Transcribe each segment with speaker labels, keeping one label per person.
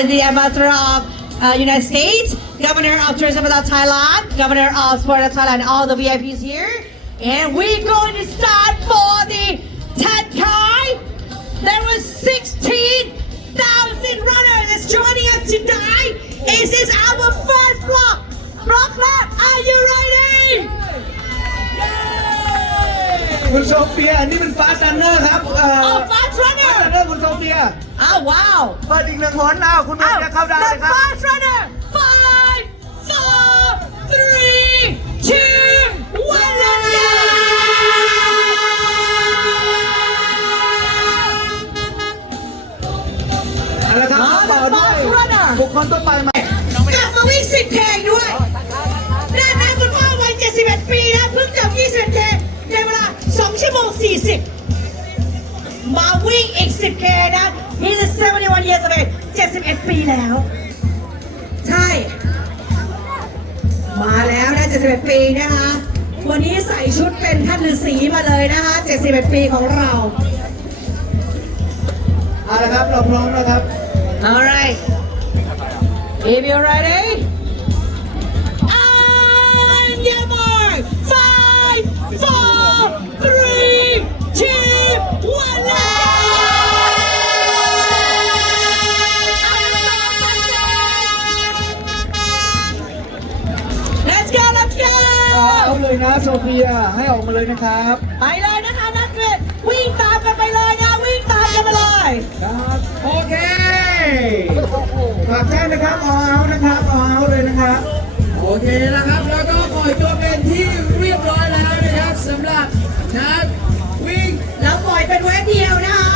Speaker 1: uh, the ambassador of uh, United States, governor of tourism of Thailand, governor of sport of Thailand, all the VIPs here. And we're going to start for the Tat Kai. There was 16,000 runners that's joining us today. This is our first block. Block lab, are you ready?
Speaker 2: คุณโซเฟียอันนี้เป็นฟาสต์รันเนอร์ครับเอ่อ
Speaker 1: Oh,
Speaker 2: คุณโซเฟีย
Speaker 1: Oh, wow.
Speaker 2: เปิดอีกหนึ่งหนอ้าวคุณเบนจะเข้าได้
Speaker 1: the
Speaker 2: เลยครับ
Speaker 1: fast runner. 71 years of age 71 ปีแล้ว ใช่ มาแล้วนะ 71 ปีนะคะ วันนี้ใส่ชุดเป็นท่านฤาษีมาเลยนะคะ 71 ปีของเรา
Speaker 2: เอาละครับ เราพร้อมแล้วครับ
Speaker 1: All right. If you're ready,
Speaker 2: ออกมาเลยนะครับ
Speaker 1: ไปเลยนะคะนักเรียนวิ่งตามกันไปเลยนะวิ่งตามกันไปเลย
Speaker 2: ครับโอเคฝากแจ้งนะครับเอาเอานะครับเอาเอาเลยนะครับ
Speaker 3: โอเคแล้วครับ แล้วก็ปล่อยตัวเป็นที่เรียบร้อยแล้วนะครับสำหรับนักวิ่ง
Speaker 1: แล้วปล่อยเป็นเวทเดียวนะคะ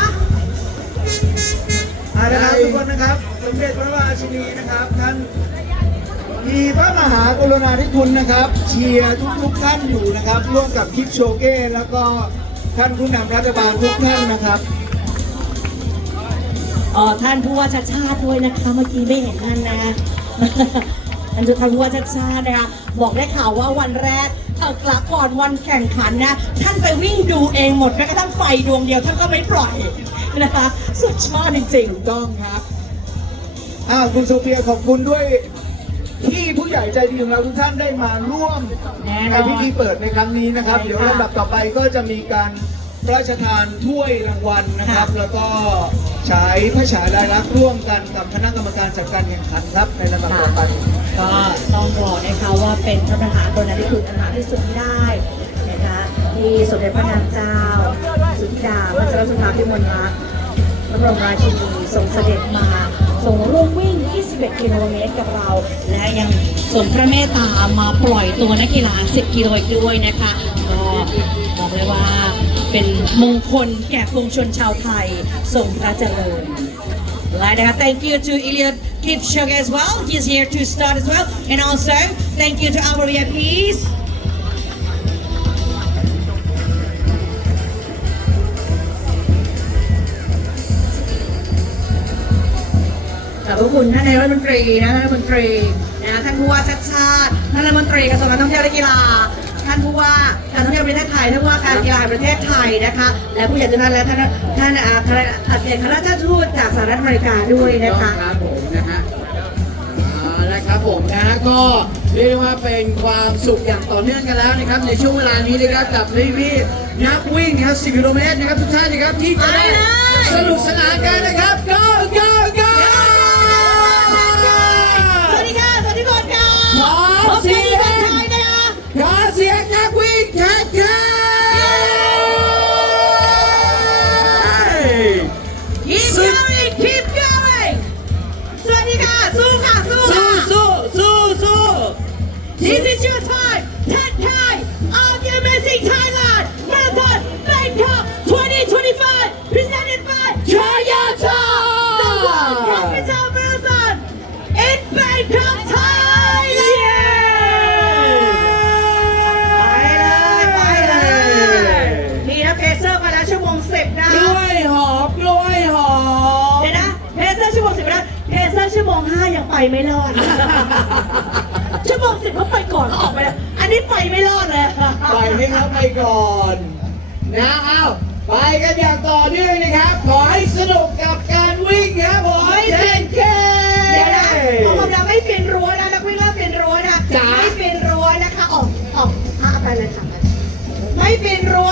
Speaker 2: เอาละครับทุกคนนะครับสมเด็จพระราชินีนะครับท่าน มีพระมหากรุณาธิคุณนะครับ เชียร์ทุกๆท่านอยู่นะครับ ร่วมกับคิปโชเก้แล้วก็ท่านผู้นำรัฐบาลทุกท่านนะครับ
Speaker 1: อ๋อท่านผู้ว่าชาติชาติด้วยนะคะ เมื่อกี้ไม่เห็นท่านนะคะท่านผู้ว่าชาติชาตินะคะบอกได้ข่าวว่าวันแรกเอากลับก่อนวันแข่งขันนะ ท่านไปวิ่งดูเองหมดแม้กระทั่งไฟดวงเดียวท่านก็ไม่ปล่อยนะคะสุดยอดจริง
Speaker 2: ถูกต้องครับอ้าวคุณโซเฟียขอบคุณด้วย ที่ผู้ใหญ่ใจดีของเราทุกท่านได้มาร่วม
Speaker 1: แน่น
Speaker 2: ใน
Speaker 1: อน
Speaker 2: พิธีเปิดในครั้งนี้นะครับ
Speaker 1: ใช่ค่ะ
Speaker 2: เดี๋ยวลำดับต่อไปก็จะมีการพระราชทานถ้วยรางวัลนะครับ
Speaker 1: ค่ะ
Speaker 2: แล้วก็ฉายพระฉายลายลักษณ์ร่วมกันกับคณะกรรมการจัดการแข่งขันครับในลำดับต่อไป
Speaker 1: ๆก็ต้องบอกนะคะว่าเป็นพระมหากรุณาธิคุณอันหาที่สุดไม่ได้นะคะที่สมเด็จพระนางเจ้า สุธิดาพระเจ้าสุธาพิมลรัตน์พระบรมราชินีทรงเสด็จมาทรงร่ 11 กิโลเมตรกับเรา และยังส่วนพระเมตตามาปล่อยตัวนักกีฬา 10 กิโลอีกด้วยนะคะก็บอกเลยว่าเป็นมงคลแก่ปวงชนชาวไทยทรงพระเจริญและนะคะ thank you to Iliad Kipchoge as well he's here to start as well and also thank you to our VIPs พระคุณท่านนายกรัฐมนตรีนะท่านรัฐมนตรีนะท่านผู้ว่าชัดชาติท่านรัฐมนตรีกระทรวงการท่องเที่ยวและกีฬา ท่านผู้ว่าการท่องเที่ยวแห่งประเทศไทยท่านผู้ว่าการกีฬาแห่งประเทศไทยนะคะ และผู้ใหญ่ทุกท่านและท่านท่านอาคณะอัครราชทูตจากสหรัฐอเมริกาด้วยนะคะ
Speaker 3: ครับผมนะฮะเอาละครับผมนะฮะก็เรียกได้ว่าเป็นความสุขอย่างต่อเนื่องกันแล้วนะครับในช่วงเวลานี้นะครับกับรีบๆนักวิ่งนะครับ10กิโลเมตรนะครับทุกท่านนะครับที่จะได้
Speaker 1: ไปเลย
Speaker 3: สนุกสนานกันนะครับ ไปไม่
Speaker 1: รอด ชั่วโม
Speaker 3: ง
Speaker 1: สิบ
Speaker 3: เขา
Speaker 1: ไป
Speaker 3: ก่อนออกไปแล้วอัน
Speaker 1: นี้ไปไม่รอดเลยปล่อยให้ไปก่อนนะเอาไป
Speaker 3: กันอย่างต่อ
Speaker 1: เนื่องนะครับ ขอให้สนุกกับการวิ่งครับผมเจนเค เดี๋ยวนะพวจะไม่เป็นรั้ว
Speaker 3: นะนักวิ่งเราเป็นรั้วนะจ๋ไม่เป็นรั้วนะคะออกออกพาไปเลยค่ะไม่เป็นรั้ว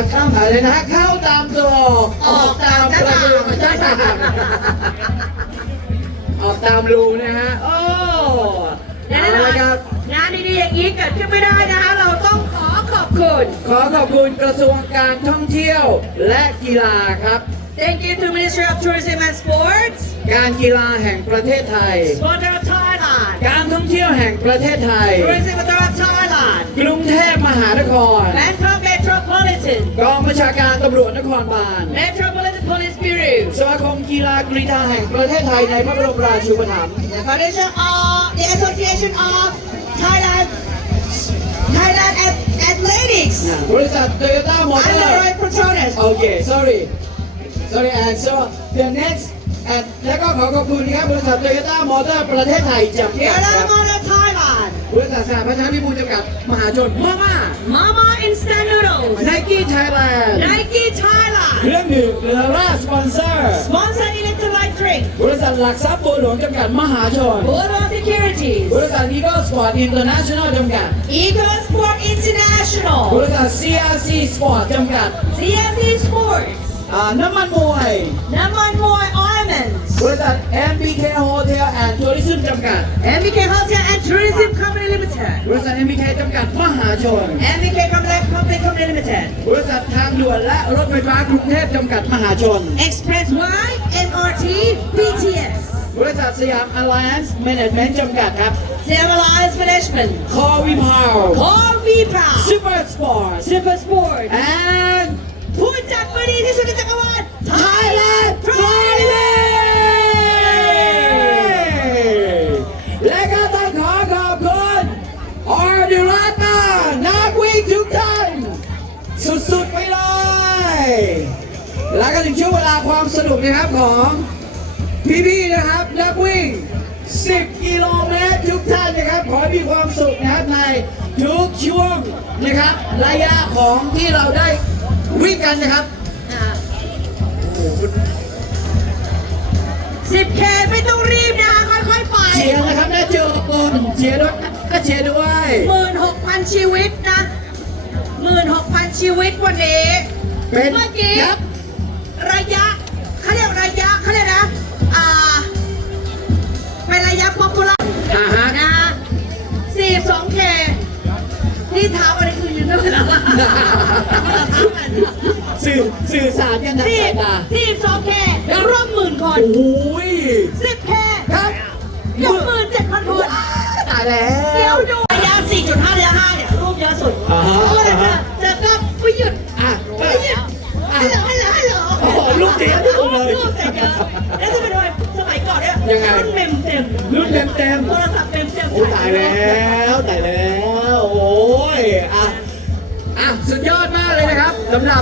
Speaker 3: ะเข้าตามตรอกออกตามประตูใช่ค่ะออกตามรูนะฮะโอ้
Speaker 1: แน่
Speaker 3: เอา
Speaker 1: นอ
Speaker 3: ละ
Speaker 1: น
Speaker 3: ครับ
Speaker 1: งานดีๆอย่างนี้เกิดขึ้นไม่ได้นะคะ เราต้องขอขอบคุณ
Speaker 3: ขอขอบคุณกระทรวงการท่องเที่ยวและกีฬาครับ
Speaker 1: Thank you to Ministry of Tourism and Sports,
Speaker 3: การกีฬาแห่งประเทศไทย
Speaker 1: Sponsor of Thailand,
Speaker 3: การท่องเที่ยวแห่งประเทศไทย
Speaker 1: Tourism Authority of Thailand,
Speaker 3: กรุงเทพมหานคร
Speaker 1: Bangkok Metropolitan,
Speaker 3: กองบัญชาการตำรวจนครบาล
Speaker 1: Metropolitan Police Bureau,
Speaker 3: สมาคมกีฬากรีฑาแห่งประเทศไทยในพระบรมราชูปถัมภ์
Speaker 1: the Foundation of the Association of Thailand, Thailand Ath- Athletics,
Speaker 3: บริษัทโตโยต้ามอเตอ
Speaker 1: and the
Speaker 3: ร์
Speaker 1: Royal Patronas.
Speaker 3: โอเค sorry sorry and so the next and แล้วก็ขอขอบคุณนะครับบริษัทโตโยต้ามอเตอร์ประเทศไทยจำกัดค
Speaker 1: Yara
Speaker 3: รับ
Speaker 1: Motor Thailand,
Speaker 3: บริษัทสหพันธมิตรจำกัดมหาชนมาม่า
Speaker 1: Mama Instant Noodles,
Speaker 3: ไนกี้ไทยแลนด์
Speaker 1: Nike
Speaker 3: เค
Speaker 1: Thailand,
Speaker 3: รื่องดื่มเรือร่าสปอนเซอร์
Speaker 1: Sponsor Electrolyte Drink,
Speaker 3: บริษัทหลักทรัพย์บัวหลวงจำกัดมหาชน
Speaker 1: Bodo Securities,
Speaker 3: บริษัท Eagle Sport International จำกัด
Speaker 1: Eagle Sport
Speaker 3: บ
Speaker 1: International,
Speaker 3: ริษัท CRC Sport จำกัด
Speaker 1: CFC Sports,
Speaker 3: อ่าน้ำมันมวย
Speaker 1: Naman Moy Ornaments,
Speaker 3: บริษัท MBK Hotel and Tourism จำกัด
Speaker 1: MBK
Speaker 3: บริษัท MBK จำกัดมหาชน
Speaker 1: MBK Company Company Company Limited,
Speaker 3: บริษัททางด่วนและรถไฟฟ้ากรุงเทพจำกัดมหาชน
Speaker 1: Expressway, MRT, BTS,
Speaker 3: บริษัทสยาม Alliance Management จำกัดครับ
Speaker 1: Sam Alliance Management,
Speaker 3: คอวีพาว
Speaker 1: Car VPOW,
Speaker 3: Super Sport
Speaker 1: Super Sport,
Speaker 3: and
Speaker 1: ผู้จัดมือดีที่สุดในจักรวาล
Speaker 3: Thailand Friday นุกนะครับของพี่ๆนะครับนักวิ่ง 10 กิโลเมตรทุกท่านนะครับ ขอให้มีความสุขนะครับในทุกช่วงนะครับระยะของที่เราได้วิ่งกันนะครับ
Speaker 1: สิบเคไม่ต้องรีบนะคะค่อยๆไป
Speaker 3: เชียร์นะครับนะเจอคนเชียร์ด้วยก็เชียร์ด้วย
Speaker 1: หมื่นหกพันชีวิตนะหมื่นหกพันชีวิตวันนี้
Speaker 3: เป็น
Speaker 1: เมื่อกี้
Speaker 3: ครับ
Speaker 1: ระยะ เขาเรียกนะอ่าเป็นระยะป๊อปปูล่า
Speaker 3: อ่าฮะ
Speaker 1: นะสี่สองเคที่เท้าอะไรคือยืนด้วยนะ
Speaker 3: สื่อสื่อสารกันทาง
Speaker 1: สี่
Speaker 3: สายตา
Speaker 1: สี่สองเคร่วมหมื่นคน
Speaker 3: โอ้ย
Speaker 1: สิบเค
Speaker 3: ครับ
Speaker 1: เกือบหมื่นเจ็ดพันคน
Speaker 3: ตายแล้
Speaker 1: เดี๋ยว
Speaker 3: ว
Speaker 1: ดู
Speaker 3: ยังไง
Speaker 1: รุ่นเต็มเต็ม
Speaker 3: รุ่นเต็มเต็ม
Speaker 1: โทรศัพท์เต็มเต็ม
Speaker 3: โอ้ตายแล้วตายแล้ว โอ้ยอะอะสุดยอดมากเลยนะครับสำหรับ